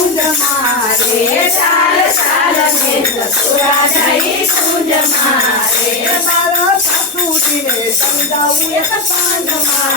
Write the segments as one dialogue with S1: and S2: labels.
S1: કુંજ મારે
S2: ચાલ ચાલ ને સસુરા જઈ કુંજ મારે
S1: મારા સાસુજીને સમજાવું એક સાંજ મારે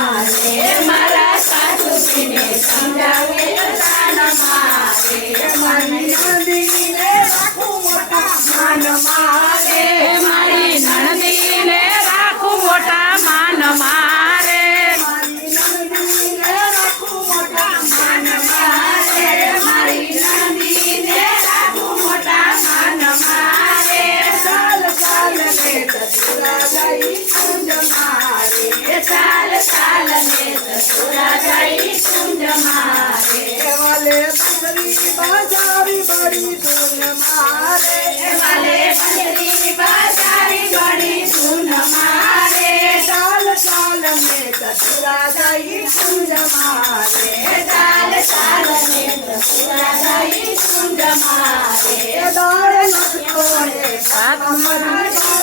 S1: બંસરી બાજારી બડી ધૂન મારે
S2: બડી ધૂન મારે
S1: ચાલ ચાલ મારે
S2: ચાલ ચાલ મારી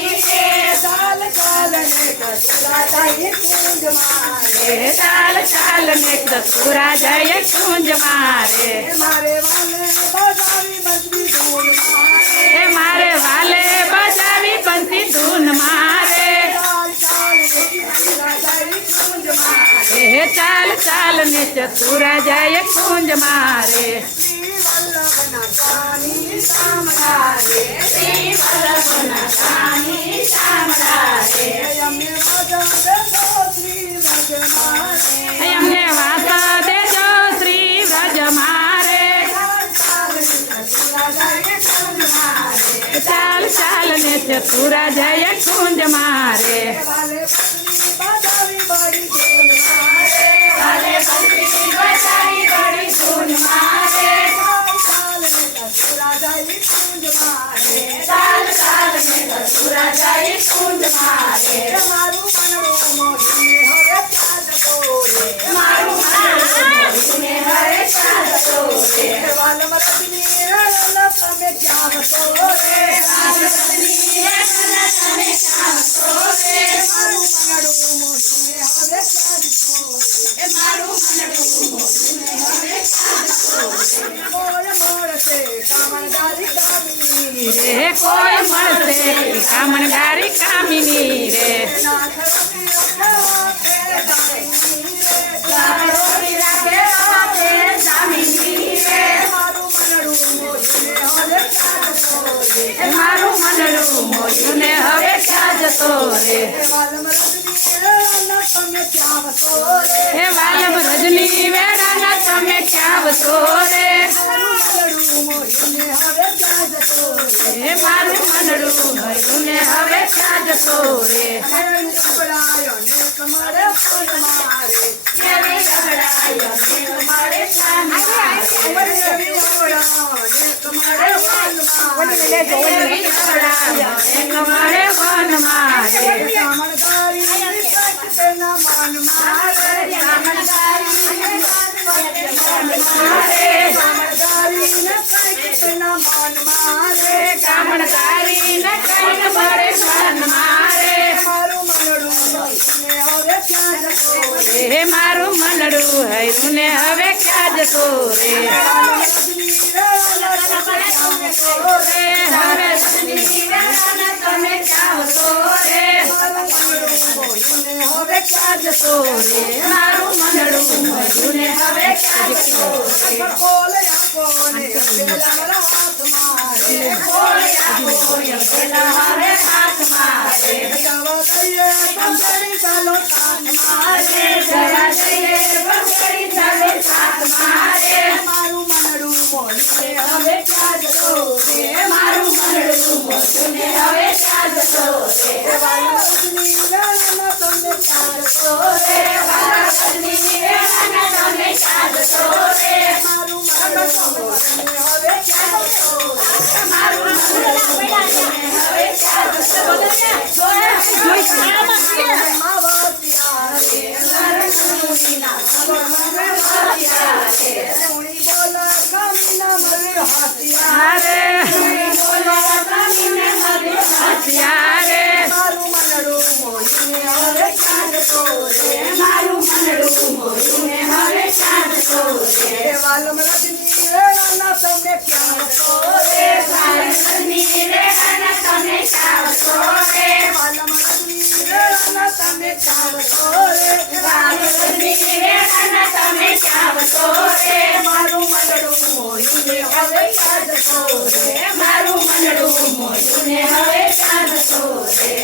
S1: ચાલ ને કસરા જાય કુંજ મારે
S2: એ ચાલ ચાલ ને સસુરા જય કુંજ મારે
S1: એ મારે વાલે બજાવી બજવી ધૂન મારે
S2: એ મારે વાલે બજાવી બંસી ધૂન મારે
S1: ચાલ ચાલ ને કસરા જાય કુંજ મારે
S2: કુંજ મારે
S1: જય કુંજ મારે હવે રલ તમે હવે
S2: રે. કોઈ મળશે કામણગારી કામિની રે.
S1: મારું મનડું
S2: મોયું ને હવે ક્યાં જતો રે હે વાલમ રજની વેળાના તમે ક્યાં વસો રે? હે મારું મનડું મોયું ને હવે ક્યાં જતો રે? રગડાયો ને તમારે કાન મારે. કેવી રગડાયો ને તમારે વન મારે કામણકારી ને કંઈક મળે વન મારે હે મારું મનડું હૈરું ને હવે ક્યાં જતો રે. રે રે રે મારું મનડું હૈરું ને હવે ક્યાં જતો રે. મારે મારે
S1: મોઢે
S2: હવે ક્યાં મરે. હસિયારે
S1: મારું મનડું મોહીને હવે કાઢતો રે.
S2: મારું મનડું મોયુને હવે રે.
S1: વાલમ રજની વેળાના તમને ક્યાં હતો રે
S2: તમે
S1: વાલમ રજની વેળાના તમે ક્યાં હતો રે
S2: ભારતની રેખાના તમે ચાવતો સોરે
S1: મારું મંડળું મોજું ને હવે ચાંદ સોરે